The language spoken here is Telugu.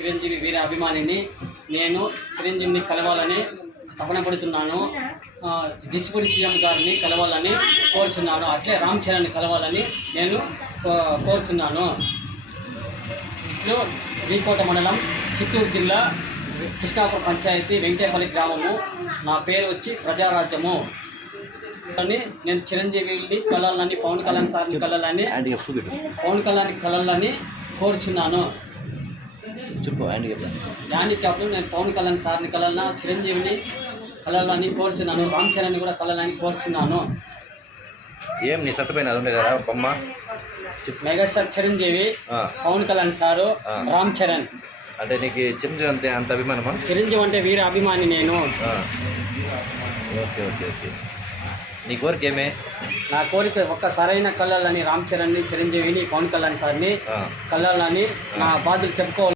చిరంజీవి వీర అభిమానిని. నేను చిరంజీవిని కలవాలని తపన పడుతున్నాను. డిప్యూటీ సీఎం గారిని కలవాలని కోరుతున్నాను. అట్లే రామ్ చరణ్ని కలవాలని నేను కోరుతున్నాను. ఇట్లు శ్రీకోట మండలం, చిత్తూరు జిల్లా, కృష్ణాపురం పంచాయతీ, వెంకటేపల్లి గ్రామము. నా పేరు వచ్చి ప్రజారాజ్యము. నేను చిరంజీవిని కలవాలని, పవన్ కళ్యాణ్ సార్ని కలవాలని, పవన్ కళ్యాణ్ కలవాలని కోరుచున్నాను. హ్యాండిక్యాప్లో నేను పవన్ కళ్యాణ్ సార్ని కలవాలన్నా, చిరంజీవిని కలవాలని కోరుచున్నాను. రామ్ చరణ్ని కూడా కలవాలని కోరుచున్నాను. ఏం నీ సత్తపైన అది ఉండే కదా బొమ్మ? Megastar Chiranjeevi, Pawan Kalyan sir, Ram Charan. అంటే నీకు చిరంజీవి అంత అభిమానమా? చిరంజీవి అంటే వీర అభిమాని నేను. Okay okay okay. నీ కోరిక ఏమే? నా కోరిక ఒక్క సరైన కళ్ళని రామ్ చరణ్ని, చిరంజీవిని, పవన్ కళ్యాణ్ సార్ని కళ్ళని నా బాధలు చెప్పుకోవాలి.